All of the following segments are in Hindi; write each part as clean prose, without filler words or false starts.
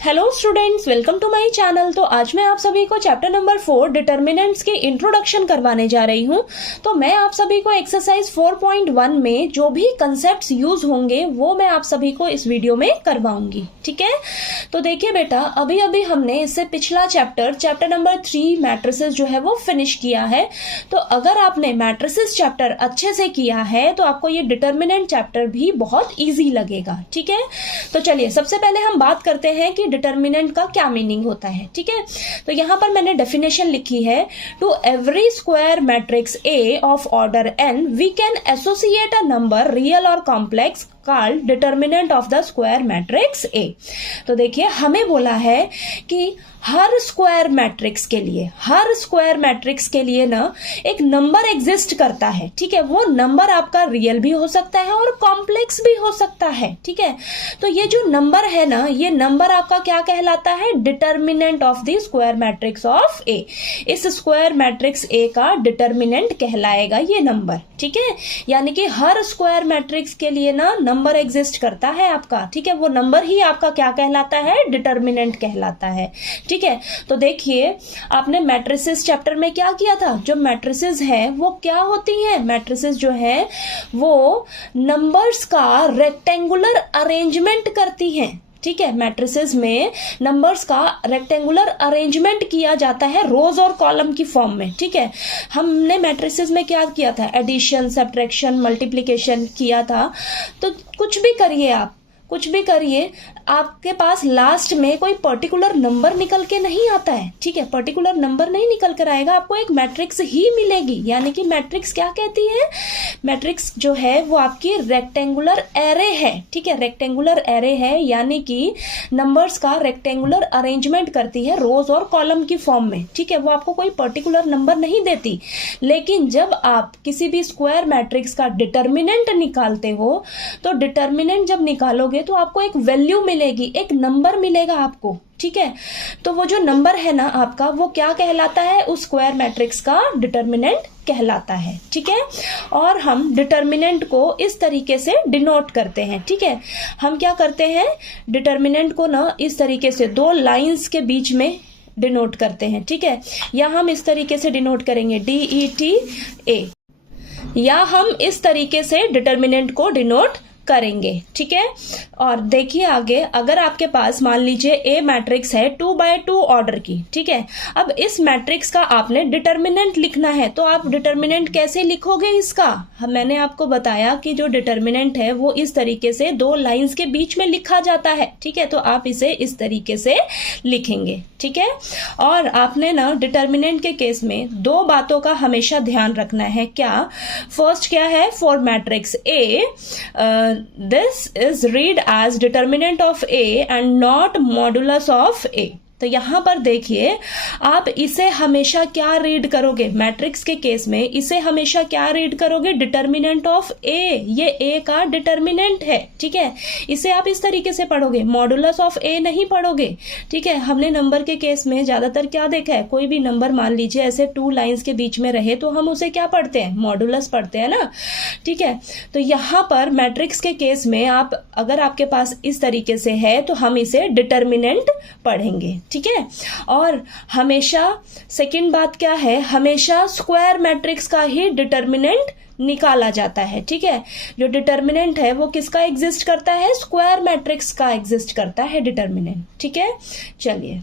Hello students, welcome to my channel. तो आज मैं आप सभी को चैप्टर नंबर 4 डिटर्मिनेंट्स की इंट्रोडक्शन करवाने जा रही हूं। तो मैं आप सभी को एक्सरसाइज 4.1 में जो भी कंसेप्ट्स यूज होंगे वो मैं आप सभी को इस वीडियो में करवाऊंगी। ठीक है, तो देखिए बेटा, अभी अभी हमने इससे पिछला चैप्टर नंबर 3 मैट्रिसेस जो है वो फिनिश किया है। तो अगर आपने मैट्रिसेस चैप्टर अच्छे से किया है तो आपको ये डिटर्मिनेंट चैप्टर भी बहुत ईजी लगेगा। ठीक है, तो चलिए सबसे पहले हम बात करते हैं कि डिटर्मिनेंट का क्या मीनिंग होता है। ठीक है, तो यहां पर मैंने डेफिनेशन लिखी है, to every square matrix A of order n we can associate a number real और complex called determinant of the square matrix A. तो देखिए हमें बोला है कि हर स्क्वायर मैट्रिक्स के लिए ना एक नंबर एग्जिस्ट करता है। ठीक है, वो नंबर आपका रियल भी हो सकता है और कॉम्प्लेक्स भी हो सकता है। ठीक है, तो ये जो नंबर है ना, ये नंबर आपका क्या कहलाता है? Determinant of the square matrix of A. इस स्क्वायर मैट्रिक्स ए का डिटर्मिनेंट कहलाएगा ये नंबर। ठीक है, यानी कि हर स्क्वायर मैट्रिक्स के लिए ना नंबर एग्जिस्ट करता है आपका। ठीक है, वो नंबर ही आपका क्या कहलाता है? डिटर्मिनेंट कहलाता है। ठीक है, तो देखिए आपने मैट्रिसेस चैप्टर में क्या किया था? जो मैट्रिसेस है वो क्या होती हैं? मैट्रिसेस जो है वो नंबर्स का रेक्टेंगुलर अरेंजमेंट करती हैं। ठीक है, मैट्रिसेस में नंबर्स का रेक्टेंगुलर अरेंजमेंट किया जाता है रोज और कॉलम की फॉर्म में। ठीक है, हमने मैट्रिसेस में क्या किया था? एडिशन, सब्ट्रैक्शन, मल्टीप्लिकेशन किया था। तो कुछ भी करिए आप, कुछ भी करिए, आपके पास लास्ट में कोई पर्टिकुलर नंबर निकल के नहीं आता है। ठीक है, पर्टिकुलर नंबर नहीं निकल कर आएगा, आपको एक मैट्रिक्स ही मिलेगी। यानी कि मैट्रिक्स क्या कहती है? मैट्रिक्स जो है वो आपकी रेक्टेंगुलर एरे है। ठीक है, रेक्टेंगुलर एरे है, यानी कि नंबर्स का रेक्टेंगुलर अरेंजमेंट करती है रोज और कॉलम की फॉर्म में। ठीक है, वो आपको कोई पर्टिकुलर नंबर नहीं देती। लेकिन जब आप किसी भी स्क्वायर मैट्रिक्स का डिटर्मिनेंट निकालते हो, तो डिटर्मिनेंट जब निकालोगे तो आपको एक वैल्यू मिलेगी, एक नंबर मिलेगा आपको। ठीक है, तो वो जो नंबर है ना आपका, वो क्या कहलाता है? उस स्क्वायर मैट्रिक्स का डिटर्मिनेंट कहलाता है। ठीक है, और हम डिटर्मिनेंट को इस तरीके से डिनोट करते हैं। ठीक है, हम क्या करते हैं? डिटर्मिनेंट को ना इस तरीके से दो लाइंस के बीच में डिनोट करते हैं। ठीक है, या हम इस तरीके से डिनोट करेंगे DETA, या हम इस तरीके से डिटर्मिनेंट को डिनोट करेंगे। ठीक है, और देखिए आगे, अगर आपके पास मान लीजिए ए मैट्रिक्स है 2x2 ऑर्डर की। ठीक है, अब इस मैट्रिक्स का आपने डिटर्मिनेंट लिखना है, तो आप डिटर्मिनेंट कैसे लिखोगे इसका? मैंने आपको बताया कि जो डिटर्मिनेंट है वो इस तरीके से दो लाइंस के बीच में लिखा जाता है। ठीक है, तो आप इसे इस तरीके से लिखेंगे। ठीक है, और आपने ना डिटर्मिनेंट के केस में दो बातों का हमेशा ध्यान रखना है। क्या? फर्स्ट क्या है? For matrix A this is read as determinant of A and not modulus of A। तो यहां पर देखिए, आप इसे हमेशा क्या रीड करोगे? मैट्रिक्स के केस में इसे हमेशा क्या रीड करोगे? डिटर्मिनेंट ऑफ ए। ये ए का डिटर्मिनेंट है। ठीक है, इसे आप इस तरीके से पढ़ोगे, मॉडुलस ऑफ ए नहीं पढ़ोगे। ठीक है, हमने नंबर के केस में ज्यादातर क्या देखा है? कोई भी नंबर मान लीजिए ऐसे 2 लाइंस के बीच में रहे तो हम उसे क्या पढ़ते हैं? मॉडुलस पढ़ते हैं ना। ठीक है, तो यहां पर मैट्रिक्स के केस में आप, अगर आपके पास इस तरीके से है तो हम इसे डिटर्मिनेंट पढ़ेंगे। ठीक है, और हमेशा सेकंड बात क्या है? हमेशा स्क्वायर मैट्रिक्स का ही डिटर्मिनेंट निकाला जाता है। ठीक है, जो डिटर्मिनेंट है वो किसका एग्जिस्ट करता है? स्क्वायर मैट्रिक्स का एग्जिस्ट करता है डिटर्मिनेंट। ठीक है, चलिए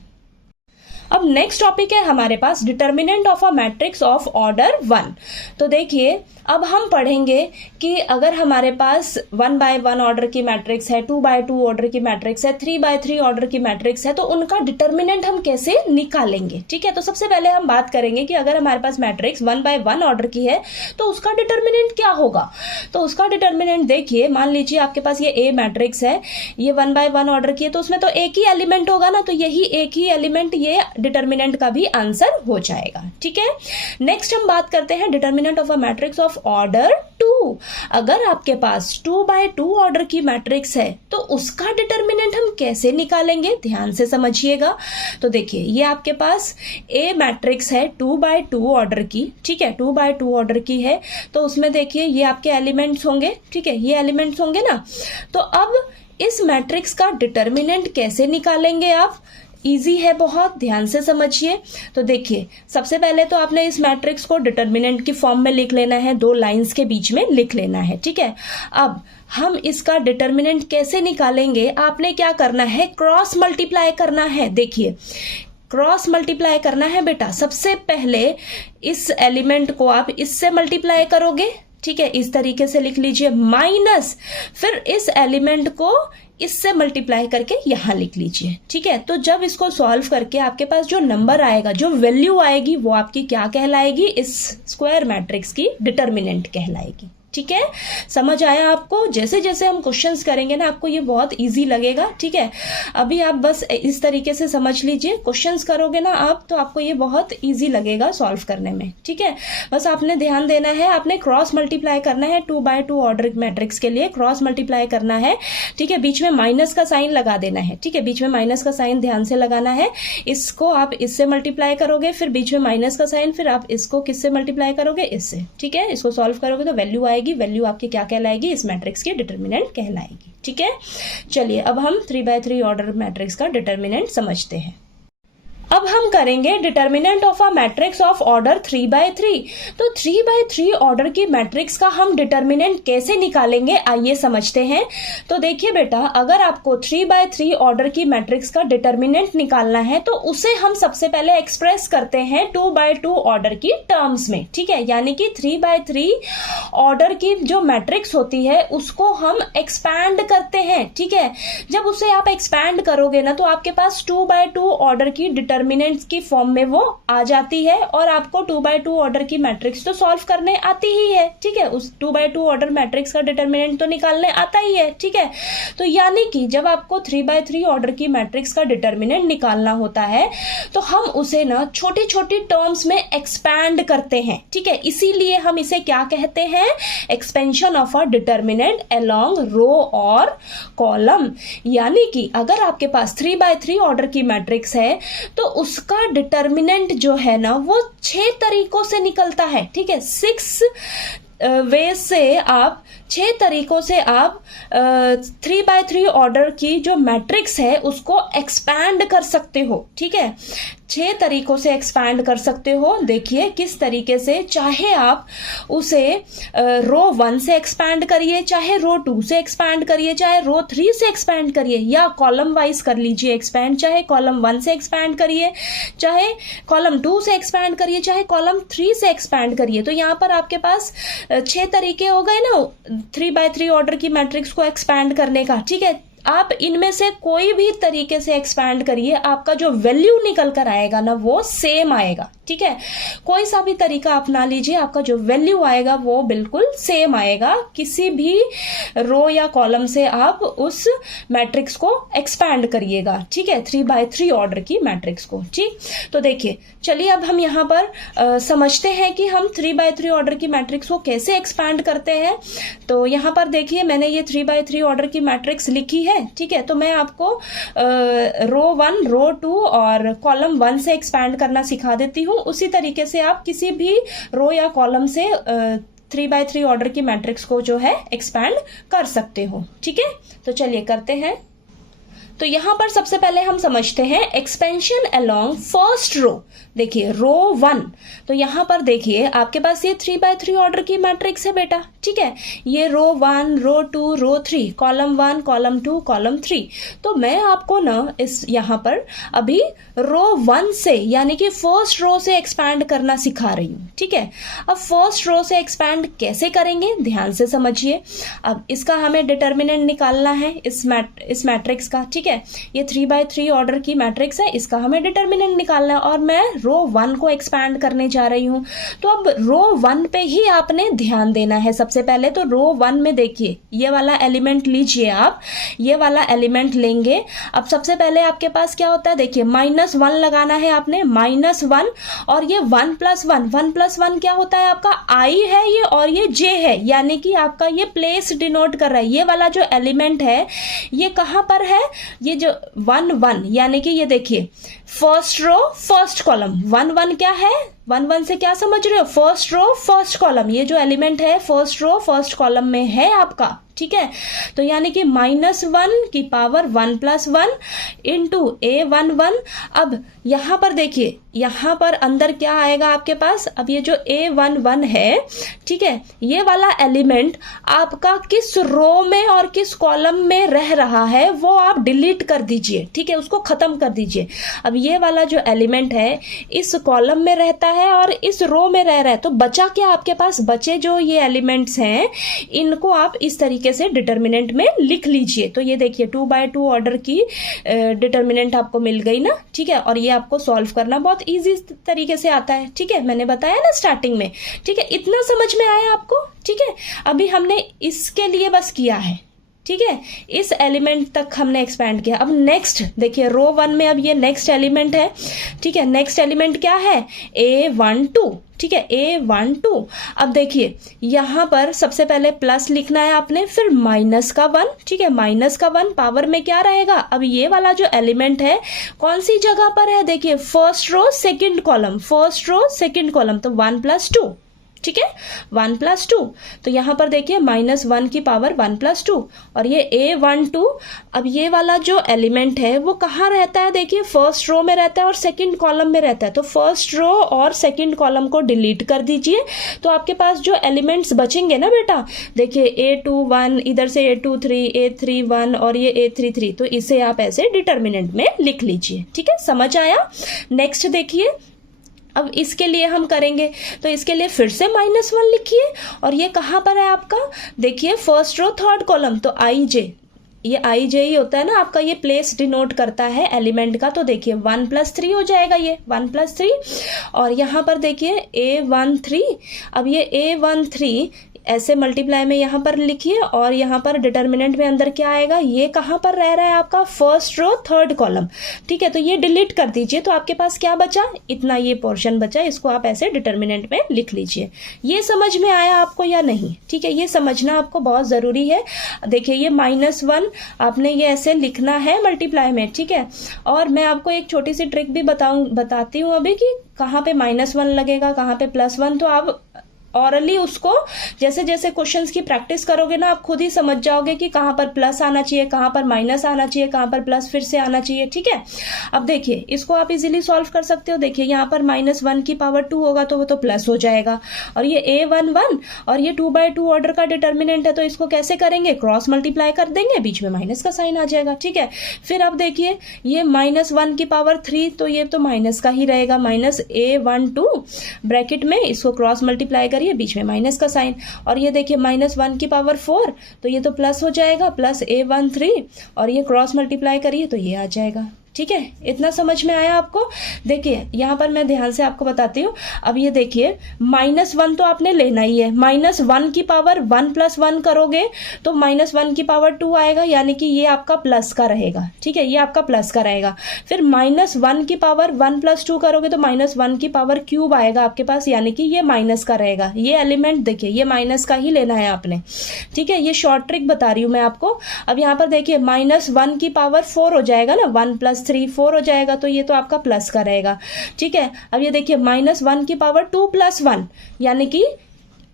अब नेक्स्ट टॉपिक है हमारे पास determinant of a matrix of order 1। तो देखिए अब हम पढ़ेंगे कि अगर हमारे पास 1x1 ऑर्डर की मैट्रिक्स है, 2x2 ऑर्डर की मैट्रिक्स है, 3x3 ऑर्डर की मैट्रिक्स है, तो उनका डिटर्मिनेंट हम कैसे निकालेंगे। ठीक है, तो सबसे पहले हम बात करेंगे कि अगर हमारे पास मैट्रिक्स 1x1 ऑर्डर की है तो उसका डिटर्मिनेंट क्या होगा। तो उसका डिटर्मिनेंट देखिए, मान लीजिए आपके पास ये ए मैट्रिक्स है, ये 1x1 ऑर्डर की है, तो उसमें तो एक ही एलिमेंट होगा ना, तो यही एक ही एलिमेंट ये डिटर्मिनेंट का भी आंसर हो जाएगा। ठीक है, नेक्स्ट हम बात करते हैं determinant of a matrix of order 2। अगर आपके पास 2x2 ऑर्डर की मैट्रिक्स है तो उसका डिटर्मिनेंट हम कैसे निकालेंगे? ध्यान से समझिएगा। तो देखिए ये आपके पास ए मैट्रिक्स है 2x2 ऑर्डर की। ठीक है, 2x2 ऑर्डर की है, तो उसमें देखिए ये आपके एलिमेंट्स होंगे। ठीक है, ये एलिमेंट्स होंगे ना। तो अब इस मैट्रिक्स का डिटर्मिनेंट कैसे निकालेंगे आप? इजी है बहुत, ध्यान से समझिए। तो देखिए, सबसे पहले तो आपने इस मैट्रिक्स को डिटर्मिनेंट की फॉर्म में लिख लेना है, 2 लाइंस के बीच में लिख लेना है, ठीक है। अब हम इसका डिटर्मिनेंट कैसे निकालेंगे? आपने क्या करना है, क्रॉस मल्टीप्लाई करना है। देखिए, क्रॉस मल्टीप्लाई करना है बेटा। सबसे पहले इस एलिमेंट को आप इससे मल्टीप्लाई करोगे, ठीक है, इस तरीके से लिख लीजिए, माइनस फिर इस एलिमेंट को इससे मल्टीप्लाई करके यहां लिख लीजिए, ठीक है। तो जब इसको सॉल्व करके आपके पास जो नंबर आएगा, जो वैल्यू आएगी, वो आपकी क्या कहलाएगी? इस स्क्वायर मैट्रिक्स की डिटर्मिनेंट कहलाएगी, ठीक है। समझ आया आपको? जैसे जैसे हम क्वेश्चंस करेंगे ना, आपको ये बहुत इजी लगेगा, ठीक है। अभी आप बस इस तरीके से समझ लीजिए, क्वेश्चंस करोगे ना आप, तो आपको ये बहुत इजी लगेगा सॉल्व करने में, ठीक है। बस आपने ध्यान देना है, आपने क्रॉस मल्टीप्लाई करना है 2x2 ऑर्डर मैट्रिक्स के लिए, क्रॉस मल्टीप्लाई करना है, ठीक है। बीच में माइनस का साइन लगा देना है, ठीक है, बीच में माइनस का साइन ध्यान से लगाना है। इसको आप इससे मल्टीप्लाई करोगे, फिर बीच में माइनस का साइन, फिर आप इसको किससे मल्टीप्लाई करोगे? इससे, ठीक है। इसको सॉल्व करोगे तो वैल्यू आएगी, वैल्यू आपकी क्या कहलाएगी? इस मैट्रिक्स की डिटर्मिनेंट कहलाएगी, ठीक है। चलिए, अब हम 3x3 ऑर्डर मैट्रिक्स का डिटर्मिनेंट समझते हैं। अब हम करेंगे determinant of a matrix of order 3x3। तो 3x3 ऑर्डर की मैट्रिक्स का हम डिटर्मिनेंट कैसे निकालेंगे, आइए समझते हैं। तो देखिए बेटा, अगर आपको 3x3 ऑर्डर की मैट्रिक्स का डिटर्मिनेंट निकालना है तो उसे हम सबसे पहले एक्सप्रेस करते हैं 2x2 ऑर्डर की टर्म्स में, ठीक है। यानी कि 3x3 ऑर्डर की जो मैट्रिक्स होती है उसको हम एक्सपैंड करते हैं, ठीक है। जब उसे आप एक्सपैंड करोगे ना, तो आपके पास 2x2 ऑर्डर की डिटर्मिनेंट्स की फॉर्म में वो आ जाती है, और आपको 2x2 ऑर्डर की मैट्रिक्स तो सॉल्व करने आती ही है, ठीक है। उस 2x2 ऑर्डर मैट्रिक्स का डिटर्मिनेंट तो निकालने आता ही है, ठीक है। तो यानी कि जब आपको 3x3 ऑर्डर की मैट्रिक्स का डिटर्मिनेंट निकालना होता है तो हम उसे ना छोटी छोटी टर्म्स में एक्सपैंड करते हैं, ठीक है। इसीलिए हम इसे क्या कहते हैं? Expansion of a determinant along row और कॉलम। यानी कि अगर आपके पास 3x3 ऑर्डर की मैट्रिक्स है तो उसका डिटर्मिनेंट जो है ना, वो 6 तरीकों से निकलता है, ठीक है। 6 वे से आप 6 तरीकों से आप 3x3 ऑर्डर की जो मैट्रिक्स है उसको एक्सपैंड कर सकते हो, ठीक है। 6 तरीकों से एक्सपैंड कर सकते हो। देखिए किस तरीके से, चाहे आप उसे रो 1 से एक्सपैंड करिए, चाहे रो 2 से एक्सपैंड करिए, चाहे रो 3 से एक्सपैंड करिए, या कॉलम वाइज कर लीजिए एक्सपैंड, चाहे कॉलम 1 से एक्सपैंड करिए, चाहे कॉलम 2 से एक्सपैंड करिए, चाहे कॉलम 3 से एक्सपैंड करिए। तो यहाँ पर आपके पास 6 तरीके हो गए ना 3x3 ऑर्डर की मैट्रिक्स को एक्सपैंड करने का, ठीक है। आप इनमें से कोई भी तरीके से एक्सपैंड करिए, आपका जो वैल्यू निकल कर आएगा ना वो सेम आएगा, ठीक है। कोई सा भी तरीका अपना लीजिए, आपका जो वैल्यू आएगा वो बिल्कुल सेम आएगा। किसी भी रो या कॉलम से आप उस मैट्रिक्स को एक्सपैंड करिएगा, ठीक है, 3x3 ऑर्डर की मैट्रिक्स को, ठीक। तो देखिए, चलिए अब हम यहाँ पर समझते हैं कि हम 3x3 ऑर्डर की मैट्रिक्स को कैसे एक्सपैंड करते हैं। तो यहाँ पर देखिए, मैंने ये 3x3 ऑर्डर की मैट्रिक्स लिखी है, ठीक है। तो मैं आपको रो 1, रो 2 और कॉलम 1 से एक्सपैंड करना सिखा देती हूँ। उसी तरीके से आप किसी भी रो या कॉलम से 3x3 ऑर्डर की मैट्रिक्स को जो है एक्सपैंड कर सकते हो, ठीक है। तो चलिए करते हैं। तो यहां पर सबसे पहले हम समझते हैं एक्सपेंशन अलोंग फर्स्ट रो। देखिए रो 1, तो यहां पर देखिए आपके पास ये 3x3 ऑर्डर की मैट्रिक्स है बेटा, ठीक है। ये रो 1, रो 2, रो 3, कॉलम 1, कॉलम 2, कॉलम 3। तो मैं आपको ना इस यहां पर अभी रो 1 से यानी कि फर्स्ट रो से एक्सपैंड करना सिखा रही हूं, ठीक है। अब फर्स्ट रो से एक्सपैंड कैसे करेंगे, ध्यान से समझिए। अब इसका हमें डिटर्मिनेंट निकालना है इस मैट्रिक्स का, ठीक है। ये 3x3 ऑर्डर की मैट्रिक्स है, इसका हमें डिटर्मिनेंट निकालना है और मैं रो 1 को एक्सपैंड करने जा रही हूं। तो अब रो 1 पे ही आपने ध्यान देना है। सबसे पहले तो रो 1 में देखिए, ये वाला एलिमेंट लीजिए आप, ये वाला एलिमेंट लेंगे। अब सबसे पहले आपके पास क्या होता है, देखिए -1 लगाना है आपने, -1 और ये 1 + 1, 1 + 1 क्या होता है आपका i है ये, और ये j है, यानी कि आपका ये प्लेस डिनोट कर रहा है। ये वाला जो एलिमेंट है ये कहां पर है, ये जो 1 1 यानी कि ये देखिए फर्स्ट रो फर्स्ट कॉलम, 1 1 क्या है वन वन से क्या समझ रहे हो, फर्स्ट रो फर्स्ट कॉलम, ये जो एलिमेंट है फर्स्ट रो फर्स्ट कॉलम में है आपका, ठीक है। तो यानी कि -1 की पावर 1 + 1 इंटू A11। अब यहां पर देखिए, यहां पर अंदर क्या आएगा आपके पास, अब ये जो A11 है, ठीक है, ये वाला एलिमेंट आपका किस रो में और किस कॉलम में रह रहा है वो आप डिलीट कर दीजिए, ठीक है, उसको खत्म कर दीजिए। अब ये वाला जो एलिमेंट है इस कॉलम में रहता है और इस रो में रह रहा है, तो बचा क्या आपके पास, बचे जो ये एलिमेंट्स हैं इनको आप इस तरीके से डिटर्मिनेंट में लिख लीजिए। तो ये देखिए 2/2 ऑर्डर की डिटर्मिनेंट आपको मिल गई ना, ठीक है, और ये आपको सॉल्व करना बहुत इजी तरीके से आता है, ठीक है, मैंने बताया ना स्टार्टिंग में, ठीक है, इतना समझ में आया आपको, ठीक है। अभी हमने इसके लिए बस किया है, ठीक है, इस एलिमेंट तक हमने एक्सपैंड किया। अब नेक्स्ट देखिए रो 1 में अब ये नेक्स्ट एलिमेंट है, ठीक है, नेक्स्ट एलिमेंट क्या है, A12, ठीक है, A12। अब देखिए यहां पर सबसे पहले प्लस लिखना है आपने, फिर -1, ठीक है, -1 पावर में क्या रहेगा, अब ये वाला जो एलिमेंट है कौन सी जगह पर है, देखिए first row second column, first row second column, तो 1 + 2, ठीक है, 1 + 2। तो यहां पर देखिए -1 की पावर 1 + 2 और ये A12। अब ये वाला जो एलिमेंट है वो कहाँ रहता है, देखिए फर्स्ट रो में रहता है और सेकंड कॉलम में रहता है, तो फर्स्ट रो और सेकंड कॉलम को डिलीट कर दीजिए। तो आपके पास जो एलिमेंट्स बचेंगे ना बेटा, देखिए A21, इधर से A23, A31 और ये A33, तो इसे आप ऐसे डिटर्मिनेंट में लिख लीजिए, ठीक है, समझ आया। नेक्स्ट देखिए, अब इसके लिए हम करेंगे, तो इसके लिए फिर से -1 लिखिए और ये कहां पर है आपका, देखिए फर्स्ट रो थर्ड कॉलम, तो IJ, ये IJ ही होता है ना आपका, ये प्लेस डिनोट करता है एलिमेंट का, तो देखिए 1 + 3 हो जाएगा, ये 1 + 3 और यहां पर देखिए A13। अब ये A13 ऐसे मल्टीप्लाई में यहां पर लिखिए और यहां पर डिटर्मिनेंट में अंदर क्या आएगा, ये कहां पर रह रहा है आपका, फर्स्ट रो थर्ड कॉलम, ठीक है, तो ये डिलीट कर दीजिए। तो आपके पास क्या बचा, इतना ये पोर्शन बचा, इसको आप ऐसे डिटर्मिनेंट में लिख लीजिए। ये समझ में आया आपको या नहीं, ठीक है, ये समझना आपको बहुत जरूरी है। देखिए ये -1 आपने ये ऐसे लिखना है मल्टीप्लाई में, ठीक है, और मैं आपको एक छोटी सी ट्रिक भी बताती हूँ अभी कि कहाँ पे -1 लगेगा, कहाँ पे +1, तो आप ऑरली उसको जैसे जैसे क्वेश्चंस की प्रैक्टिस करोगे ना, आप खुद ही समझ जाओगे कि कहां पर प्लस आना चाहिए, कहां पर माइनस आना चाहिए, कहां पर प्लस फिर से आना चाहिए, ठीक है। अब देखिए इसको आप इजीली सॉल्व कर सकते हो। देखिए यहाँ पर -1 की पावर 2 होगा तो वो तो प्लस हो जाएगा, और ये A11 और ये 2/2 ऑर्डर का डिटर्मिनेंट है, तो इसको कैसे करेंगे, क्रॉस मल्टीप्लाई कर देंगे, बीच में माइनस का साइन आ जाएगा, ठीक है। फिर अब देखिए ये -1 की पावर 3, तो ये तो माइनस का ही रहेगा, -A12 ब्रैकेट में, इसको क्रॉस मल्टीप्लाई करिए, बीच में माइनस का साइन, और ये देखिए -1 की पावर 4, तो ये तो प्लस हो जाएगा, प्लस A13 और ये क्रॉस मल्टीप्लाई करिए तो ये आ जाएगा, ठीक है। इतना समझ में आया आपको। देखिए यहां पर मैं ध्यान से आपको बताती हूँ। अब ये देखिए -1 तो आपने लेना ही है, -1 की पावर 1 + 1 करोगे तो -1 की पावर 2 आएगा, यानी कि ये आपका प्लस का रहेगा, ठीक है, ये आपका प्लस का रहेगा। फिर -1 की पावर 1 + 2 करोगे तो -1 की पावर क्यूब आएगा आपके पास, यानी कि ये माइनस का रहेगा। ये एलिमेंट देखिए ये माइनस का ही लेना है आपने, ठीक है, ये शॉर्ट ट्रिक बता रही हूं मैं आपको। अब यहाँ पर देखिए -1 की पावर 4 हो जाएगा ना, 1 + 3 4 हो जाएगा, तो ये तो आपका प्लस का रहेगा, ठीक है। अब ये देखिए -1 की पावर 2 + 1, यानी कि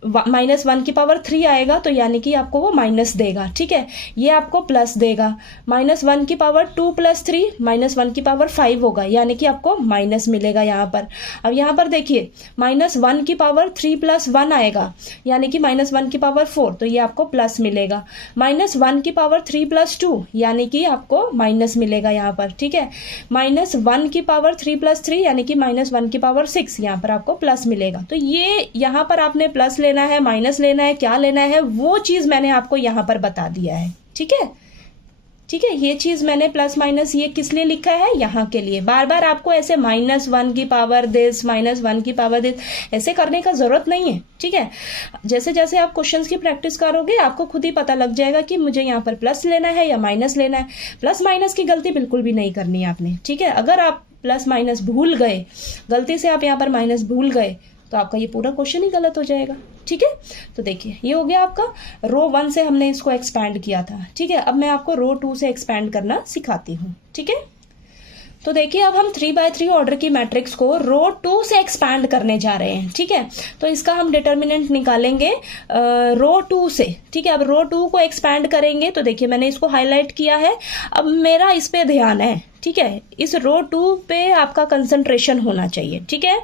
-1 की पावर 3 आएगा, तो यानी कि आपको वो माइनस देगा, ठीक है, ये आपको प्लस देगा। -1 की पावर 2 + 3 -1 की पावर 5 होगा, यानी कि आपको माइनस मिलेगा यहाँ पर। अब यहाँ पर देखिए -1 की पावर 3 + 1 आएगा, यानी कि -1 की पावर 4, तो ये आपको प्लस मिलेगा। -1 की पावर 3 + 2, यानी कि आपको माइनस मिलेगा यहाँ पर, ठीक है। -1 की पावर 3 + 3, यानी कि -1 की पावर 6, यहाँ पर आपको प्लस मिलेगा। तो ये यहाँ पर आपने प्लस लेना है, माइनस लेना है, क्या लेना है, वो चीज मैंने आपको यहां पर बता दिया है, ठीक है, ठीक है। ये चीज मैंने प्लस माइनस ये किस लिए लिखा है, यहाँ के लिए। बार बार आपको ऐसे -1 की पावर दिस, -1 की पावर दिस ऐसे करने का जरूरत नहीं है, ठीक है। जैसे जैसे आप क्वेश्चंस की प्रैक्टिस करोगे आपको खुद ही पता लग जाएगा कि मुझे यहाँ पर प्लस लेना है या माइनस लेना है। प्लस माइनस की गलती बिल्कुल भी नहीं करनी है आपने, ठीक है। अगर आप प्लस माइनस भूल गए, गलती से आप यहाँ पर माइनस भूल गए, तो आपका ये पूरा क्वेश्चन ही गलत हो जाएगा, ठीक है। तो देखिए ये हो गया आपका रो 1 से हमने इसको एक्सपैंड किया था, ठीक है। अब मैं आपको रो 2 से एक्सपैंड करना सिखाती हूँ, ठीक है। तो देखिए अब हम 3x3 ऑर्डर की मैट्रिक्स को रो 2 से एक्सपैंड करने जा रहे हैं, ठीक है। तो इसका हम डिटर्मिनेंट निकालेंगे रो 2 से, ठीक है। अब रो 2 को एक्सपैंड करेंगे तो देखिए मैंने इसको हाईलाइट किया है। अब मेरा इस पे ध्यान है, ठीक है, इस रो 2 पे आपका कंसंट्रेशन होना चाहिए, ठीक है।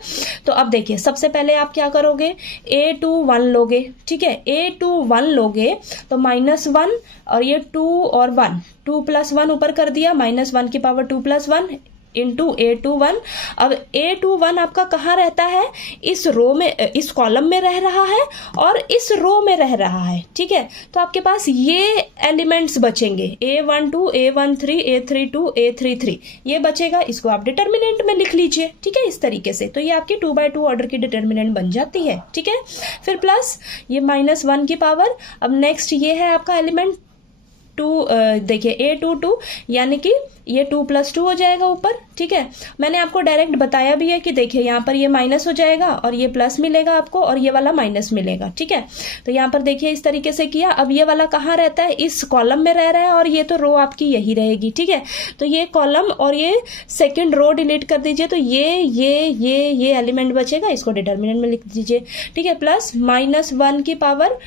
तो अब देखिए सबसे पहले आप क्या करोगे, A21 लोगे, ठीक है। A21 लोगे तो -1 और ये 2 और 1, 2 + 1 ऊपर कर दिया, -1 की पावर 2 + 1 इंटू A21। अब A21 आपका कहाँ रहता है, इस रो में, इस कॉलम में रह रहा है और इस रो में रह रहा है, ठीक है। तो आपके पास ये एलिमेंट्स बचेंगे, A12, A13, A32, A33 ये बचेगा। इसको आप डिटर्मिनेंट में लिख लीजिए, ठीक है, इस तरीके से। तो ये आपकी 2x2 ऑर्डर की डिटर्मिनेंट बन जाती है, ठीक है। फिर प्लस ये -1 की पावर, अब नेक्स्ट ये है आपका एलिमेंट 2, देखिए A22 यानी कि ये 2 + 2 हो जाएगा ऊपर, ठीक है। मैंने आपको डायरेक्ट बताया भी है कि देखिए यहाँ पर ये माइनस हो जाएगा और ये प्लस मिलेगा आपको और ये वाला माइनस मिलेगा, ठीक है। तो यहाँ पर देखिए इस तरीके से किया। अब ये वाला कहाँ रहता है, इस कॉलम में रह रहा है और ये तो रो आपकी यही रहेगी, ठीक है। तो ये कॉलम और ये सेकेंड रो डिलीट कर दीजिए, तो ये एलिमेंट बचेगा, इसको डिटर्मिनेंट में लिख दीजिए, ठीक है। प्लस -1 की पावर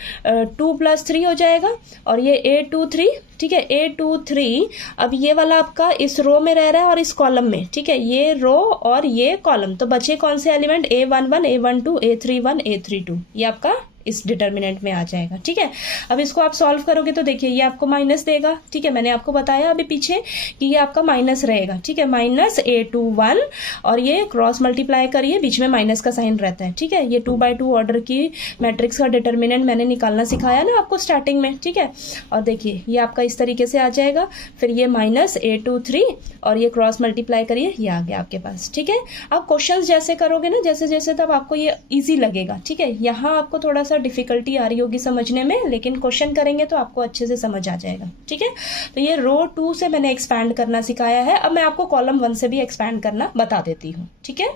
2 + 3 हो जाएगा और ये A23, ठीक है, A23। अब ये वाला आपका इस रो में रह रहा है और इस कॉलम में, ठीक है, ये रो और ये कॉलम। तो बचे कौन से element, A11, A12, A31, A32, ये आपका इस डिटर्मिनेंट में आ जाएगा, ठीक है। अब इसको आप सॉल्व करोगे तो देखिए ये आपको माइनस देगा, ठीक है। मैंने आपको बताया अभी पीछे कि ये आपका माइनस रहेगा, ठीक है, -A21 और ये क्रॉस मल्टीप्लाई करिए, बीच में माइनस का साइन रहता है, ठीक है। ये 2x2 ऑर्डर की मैट्रिक्स का डिटर्मिनेंट मैंने निकालना सिखाया ना आपको स्टार्टिंग में, ठीक है। और देखिए ये आपका इस तरीके से आ जाएगा। फिर ये -A23 और ये क्रॉस मल्टीप्लाई करिए, ये आ गया आपके पास, ठीक है। आप क्वेश्चन जैसे करोगे ना, जैसे जैसे, तब आपको ये ईजी लगेगा, ठीक है। यहाँ आपको थोड़ा डिफिकल्टी आ रही होगी समझने में, लेकिन क्वेश्चन करेंगे तो आपको अच्छे से समझ आ जाएगा, ठीक है। तो ये रो 2 से मैंने एक्सपैंड करना सिखाया है। अब मैं आपको कॉलम 1 से भी एक्सपैंड करना बता देती हूँ, ठीक है।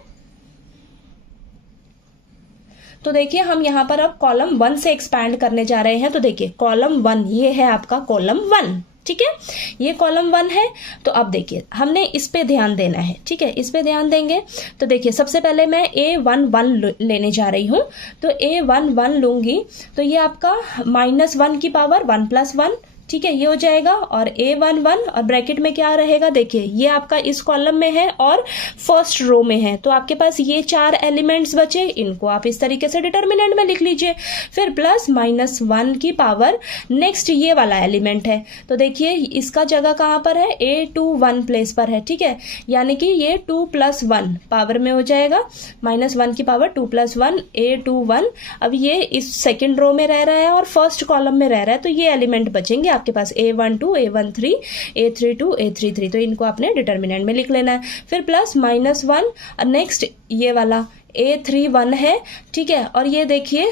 तो देखिए हम यहाँ पर अब कॉलम 1 से एक्सपैंड करने जा रहे हैं। तो देखिए कॉलम 1 ये है आपका कॉलम 1, ठीक है, ये कॉलम 1 है। तो अब देखिए हमने इस पे ध्यान देना है, ठीक है, इस पे ध्यान देंगे। तो देखिए सबसे पहले मैं A11 लेने जा रही हूँ। तो A11 लूंगी तो ये आपका -1 की पावर 1 + 1, ठीक है, ये हो जाएगा। और A11 और ब्रैकेट में क्या रहेगा, देखिए ये आपका इस कॉलम में है और फर्स्ट रो में है। तो आपके पास ये 4 एलिमेंट्स बचे, इनको आप इस तरीके से डिटर्मिनेंट में लिख लीजिए। फिर प्लस -1 की पावर नेक्स्ट ये वाला एलिमेंट है। तो देखिए इसका जगह कहाँ पर है, A21 प्लेस पर है, ठीक है। यानी कि ये 2 + 1 पावर में हो जाएगा, -1 की पावर 2 + 1 A21। अब ये इस सेकेंड रो में रह रहा है और फर्स्ट कॉलम में रह रहा है, तो ये एलिमेंट बचेंगे आपके पास A12, A13, A32, A33। तो इनको आपने डिटर्मिनेंट में लिख लेना है। फिर प्लस -1 नेक्स्ट ये वाला A31 है, ठीक है। और ये देखिए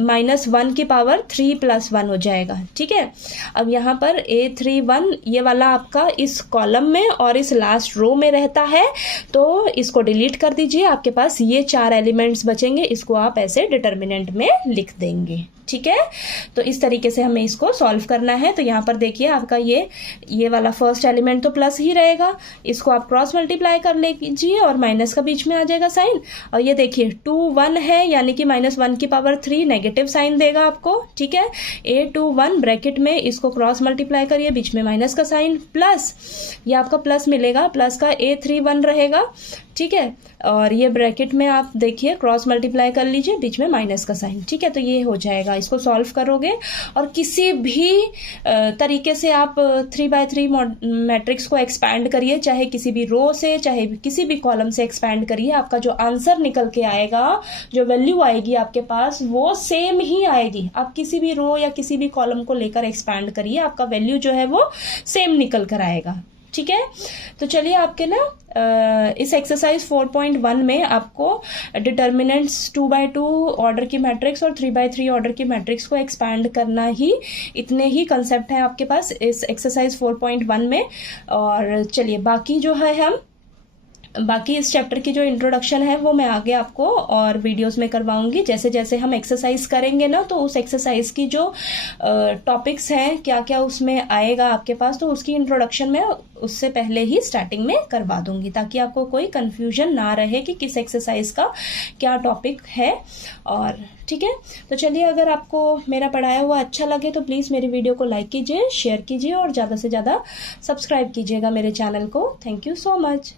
-1 की पावर 3 + 1 हो जाएगा, ठीक है। अब यहाँ पर A31 ये वाला आपका इस कॉलम में और इस लास्ट रो में रहता है, तो इसको डिलीट कर दीजिए। आपके पास ये 4 एलिमेंट्स बचेंगे, इसको आप ऐसे डिटर्मिनेंट में लिख देंगे, ठीक है। तो इस तरीके से हमें इसको सॉल्व करना है। तो यहाँ पर देखिए आपका ये वाला फर्स्ट एलिमेंट तो प्लस ही रहेगा, इसको आप क्रॉस मल्टीप्लाई कर लीजिए और माइनस का बीच में आ जाएगा साइन। और ये देखिए 2 1 है, यानी कि -1 की पावर 3 नेगेटिव साइन देगा आपको, ठीक है। A21 ब्रैकेट में इसको क्रॉस मल्टीप्लाई करिए, बीच में माइनस का साइन, प्लस ये आपका प्लस मिलेगा, प्लस का A31 रहेगा, ठीक है। और ये ब्रैकेट में आप देखिए क्रॉस मल्टीप्लाई कर लीजिए, बीच में माइनस का साइन, ठीक है। तो ये हो जाएगा, इसको सॉल्व करोगे और किसी भी तरीके से आप 3x3 मैट्रिक्स को एक्सपैंड करिए, चाहे किसी भी रो से, चाहे किसी भी कॉलम से एक्सपैंड करिए, आपका जो आंसर निकल के आएगा, जो वैल्यू आएगी आपके पास, वो सेम ही आएगी। आप किसी भी रो या किसी भी कॉलम को लेकर एक्सपैंड करिए, आपका वैल्यू जो है वो सेम निकल कर आएगा, ठीक है। तो चलिए आपके ना इस एक्सरसाइज 4.1 में आपको डिटर्मिनेंट्स 2x2 ऑर्डर की मैट्रिक्स और 3x3 ऑर्डर की मैट्रिक्स को एक्सपैंड करना ही, इतने ही कंसेप्ट हैं आपके पास इस एक्सरसाइज 4.1 में। और चलिए बाकी जो है हम बाकी इस चैप्टर की जो इंट्रोडक्शन है वो मैं आगे आपको और वीडियोस में करवाऊंगी। जैसे जैसे हम एक्सरसाइज करेंगे ना, तो उस एक्सरसाइज की जो टॉपिक्स हैं, क्या क्या उसमें आएगा आपके पास, तो उसकी इंट्रोडक्शन में उससे पहले ही स्टार्टिंग में करवा दूंगी, ताकि आपको कोई कंफ्यूजन ना रहे कि किस एक्सरसाइज का क्या टॉपिक है। और ठीक है, तो चलिए, अगर आपको मेरा पढ़ाया हुआ अच्छा लगे तो प्लीज़ मेरी वीडियो को लाइक कीजिए, शेयर कीजिए और ज़्यादा से ज़्यादा सब्सक्राइब कीजिएगा मेरे चैनल को। Thank you so much.